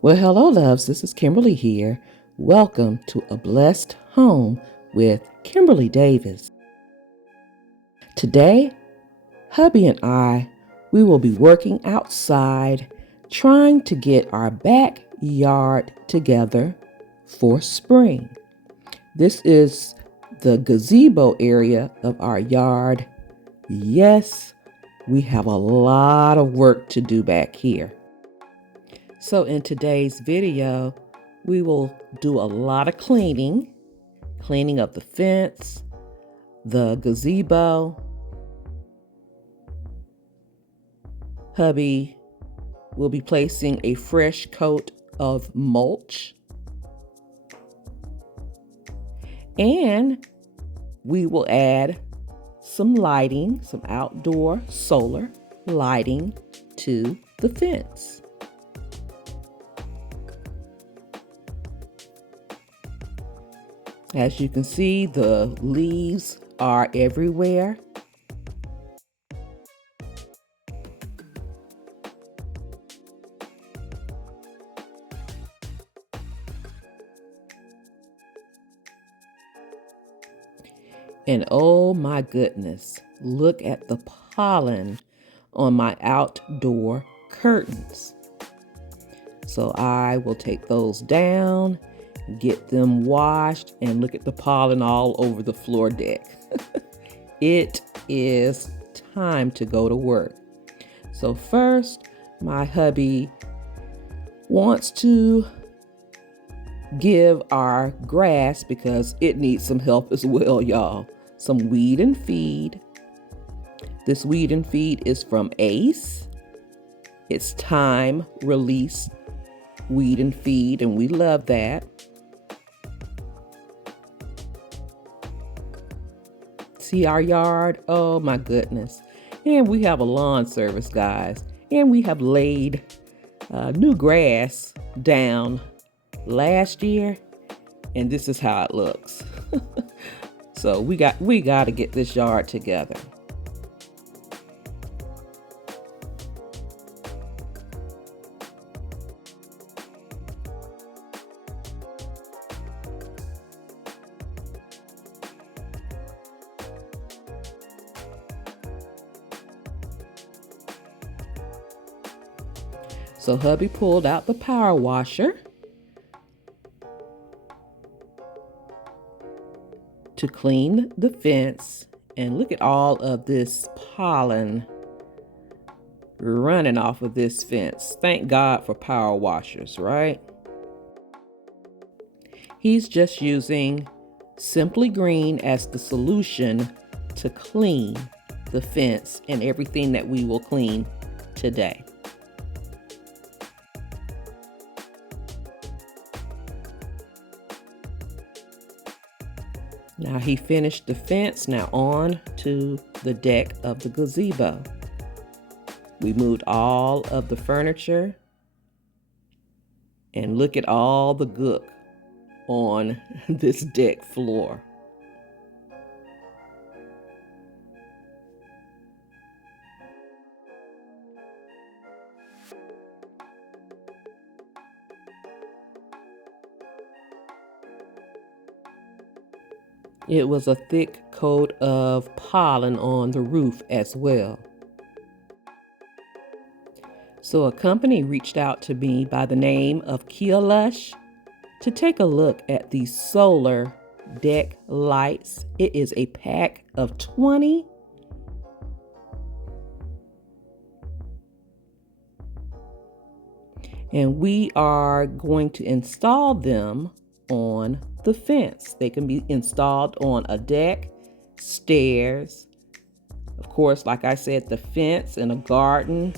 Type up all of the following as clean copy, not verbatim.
Well, hello, loves. This is Kimberly here. Welcome to A Blessed Home with Kimberly Davis. Today, hubby and we will be working outside, trying to get our backyard together for spring. This is the gazebo area of our yard. Yes, we have a lot of work to do back here. So in today's video, we will do a lot of cleaning up the fence, the gazebo. Hubby will be placing a fresh coat of mulch. And we will add some lighting, some outdoor solar lighting to the fence. As you can see, the leaves are everywhere. And oh my goodness, look at the pollen on my outdoor curtains. So I will take those down, get them washed, and look at the pollen all over the floor deck. It is time to go to work. So first, my hubby wants to give our grass, because it needs some help as well, y'all, some weed and feed. This weed and feed is from Ace. It's time release weed and feed, and we love that. See our yard? Oh my goodness. And we have a lawn service, guys. And we have laid new grass down last year, and this is how it looks. So we got to get this yard together. So hubby pulled out the power washer to clean the fence, and look at all of this pollen running off of this fence. Thank God for power washers, right? He's just using Simply Green as the solution to clean the fence and everything that we will clean today. Now he finished the fence. Now on to the deck of the gazebo. We moved all of the furniture, and look at all the gook on this deck floor. It was a thick coat of pollen on the roof as well. So a company reached out to me by the name of KiaLush to take a look at these solar deck lights. It is a pack of 20. And we are going to install them on the fence. They can be installed on a deck, stairs, of course, like I said, the fence, in a garden,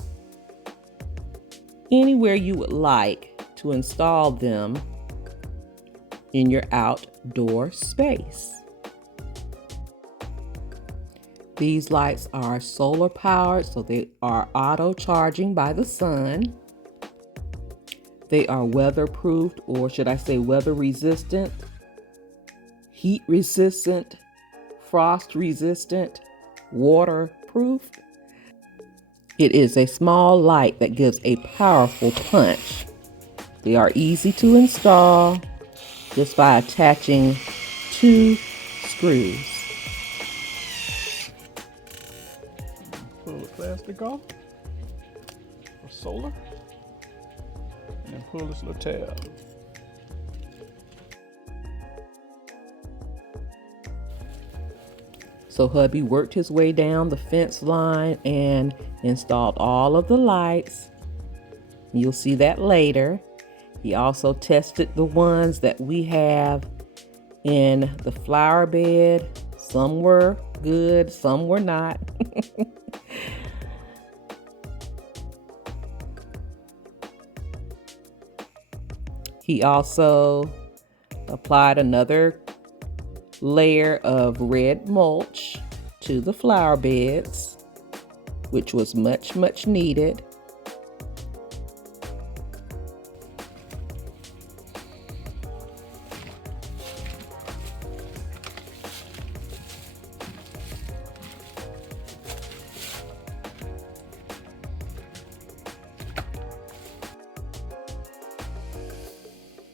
anywhere you would like to install them in your outdoor space. These lights are solar powered, so they are auto charging by the sun. They are weatherproofed, or should I say weather resistant, heat resistant, frost resistant, waterproof. It is a small light that gives a powerful punch. They are easy to install just by attaching 2 screws. Pull the plastic off for solar, and then pull this little tab. So hubby worked his way down the fence line and installed all of the lights. You'll see that later. He also tested the ones that we have in the flower bed. Some were good, some were not. He also applied another layer of red mulch to the flower beds, which was much needed.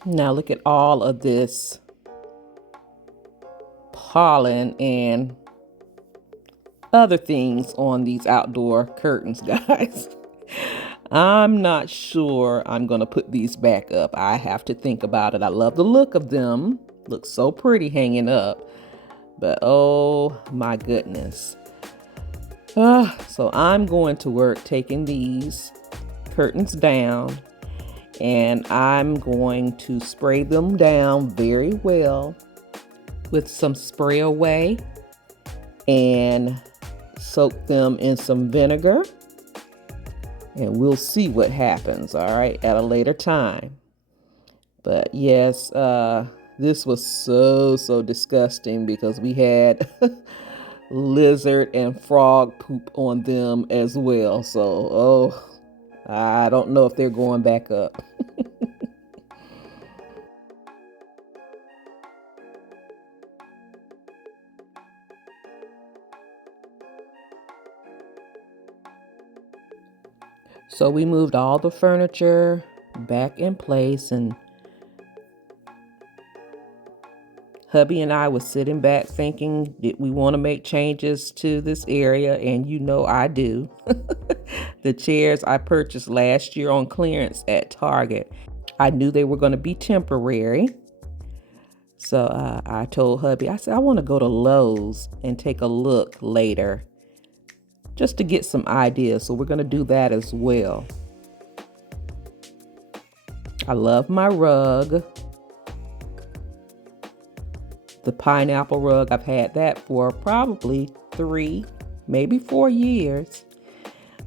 Now look at all of this pollen and other things on these outdoor curtains, guys. I'm not sure I'm gonna put these back up. I have to think about it. I love the look of them. Looks so pretty hanging up. But oh my goodness. So I'm going to work taking these curtains down, and I'm going to spray them down very well with some spray away and soak them in some vinegar, and we'll see what happens, all right, at a later time. But yes, this was so disgusting because we had lizard and frog poop on them as well. So, I don't know if they're going back up. So we moved all the furniture back in place, and hubby and I was sitting back thinking, did we want to make changes to this area? And you know I do. The chairs I purchased last year on clearance at Target, I knew they were going to be temporary. So I told hubby, I said, I want to go to Lowe's and take a look later just to get some ideas. So we're going to do that as well. I love my rug. The pineapple rug, I've had that for probably 3, maybe 4 years.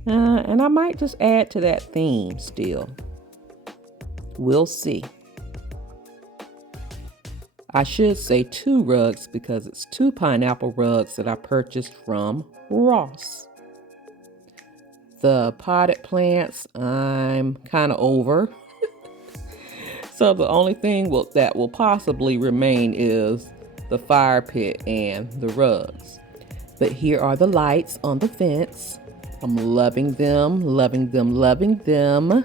And I might just add to that theme still. We'll see. I should say 2 rugs because it's 2 pineapple rugs that I purchased from Ross. The potted plants, I'm kind of over. So the only thing that will possibly remain is the fire pit and the rugs. But here are the lights on the fence. I'm loving them, loving them, loving them.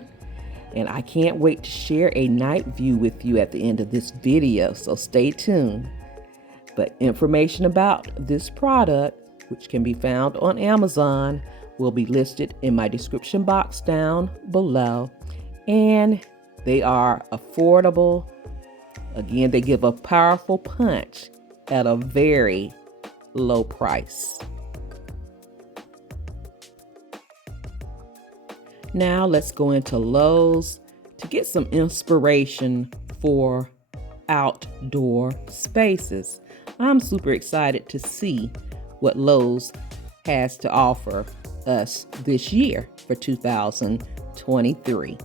And I can't wait to share a night view with you at the end of this video, so stay tuned. But information about this product, which can be found on Amazon, will be listed in my description box down below. And they are affordable. Again, they give a powerful punch at a very low price. Now let's go into Lowe's to get some inspiration for outdoor spaces. I'm super excited to see what Lowe's has to offer us this year for 2023.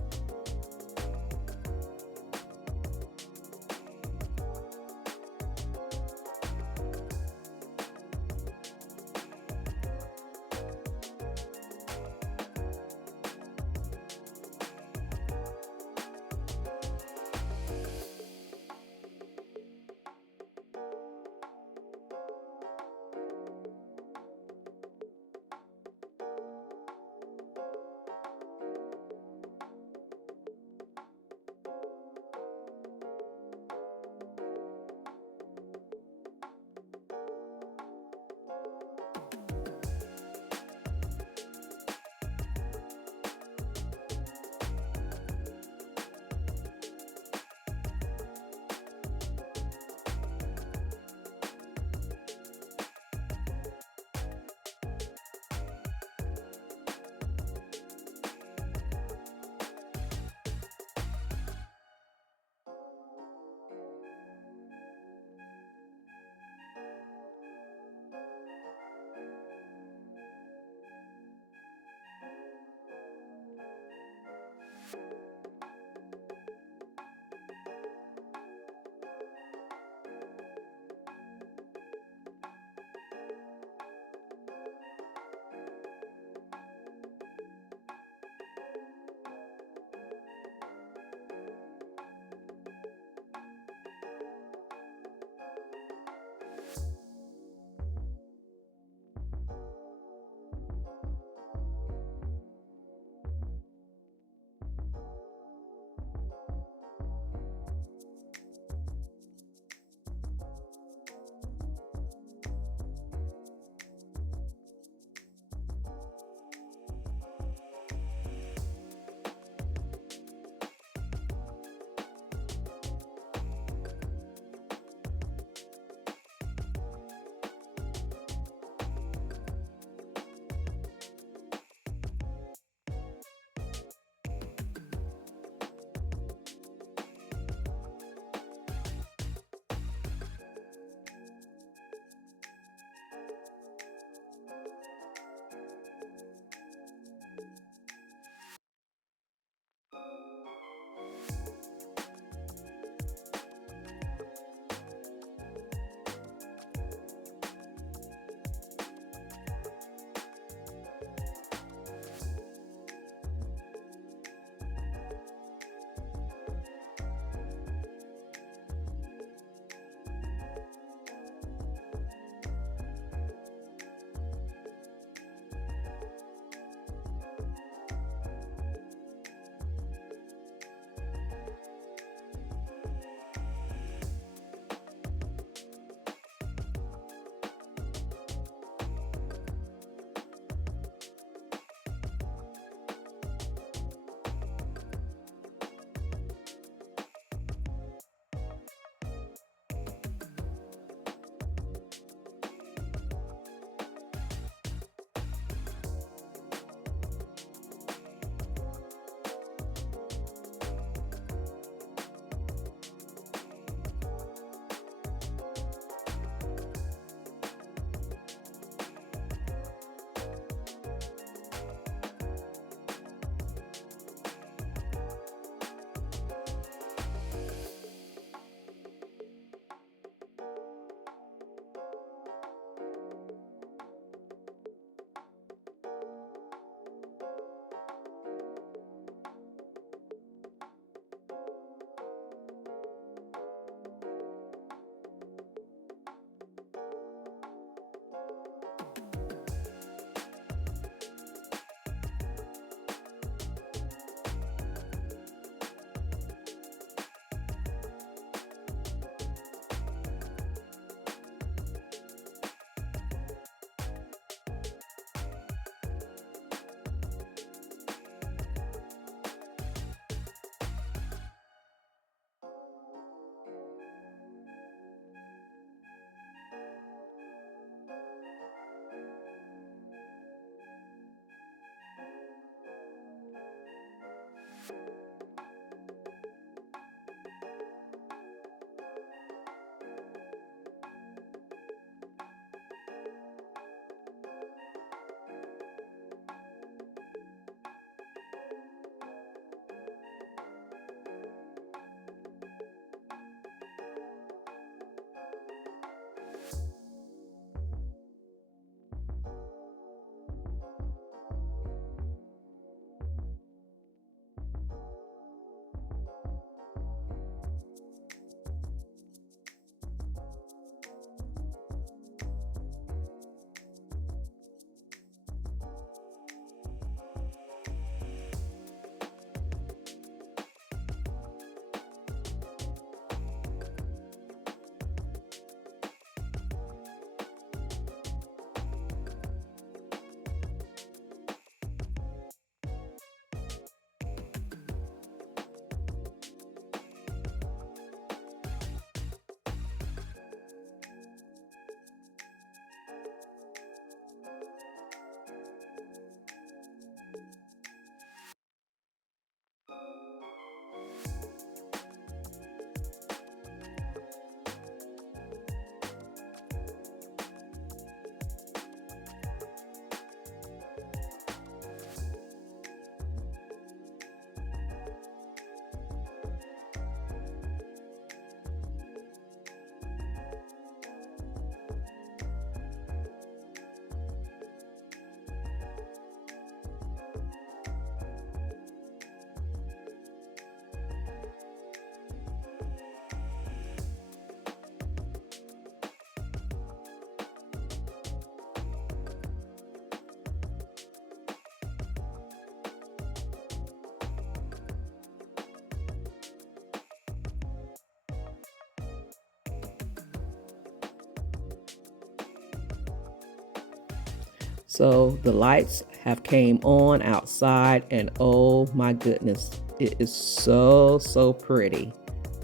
So the lights have came on outside, and oh my goodness, it is so pretty.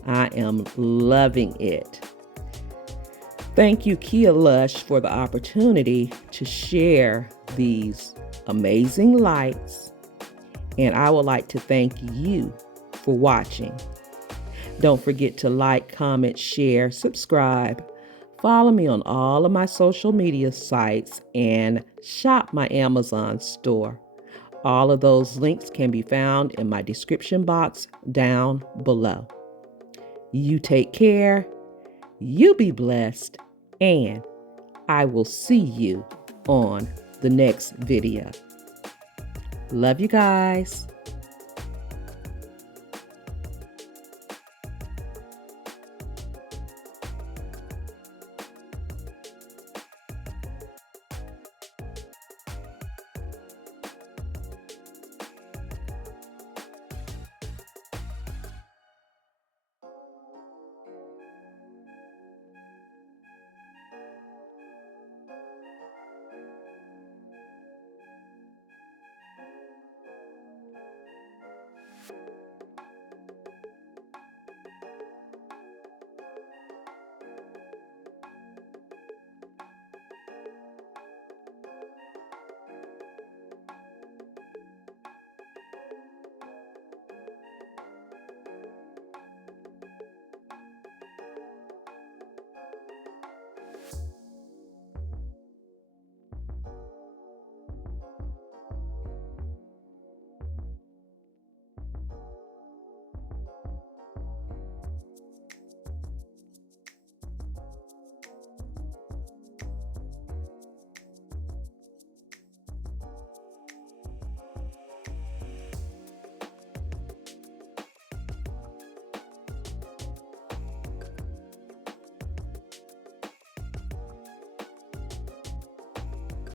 I am loving it. Thank you, KiaLush, for the opportunity to share these amazing lights. And I would like to thank you for watching. Don't forget to like, comment, share, subscribe. Follow me on all of my social media sites and shop my Amazon store. All of those links can be found in my description box down below. You take care, you be blessed, and I will see you on the next video. Love you guys.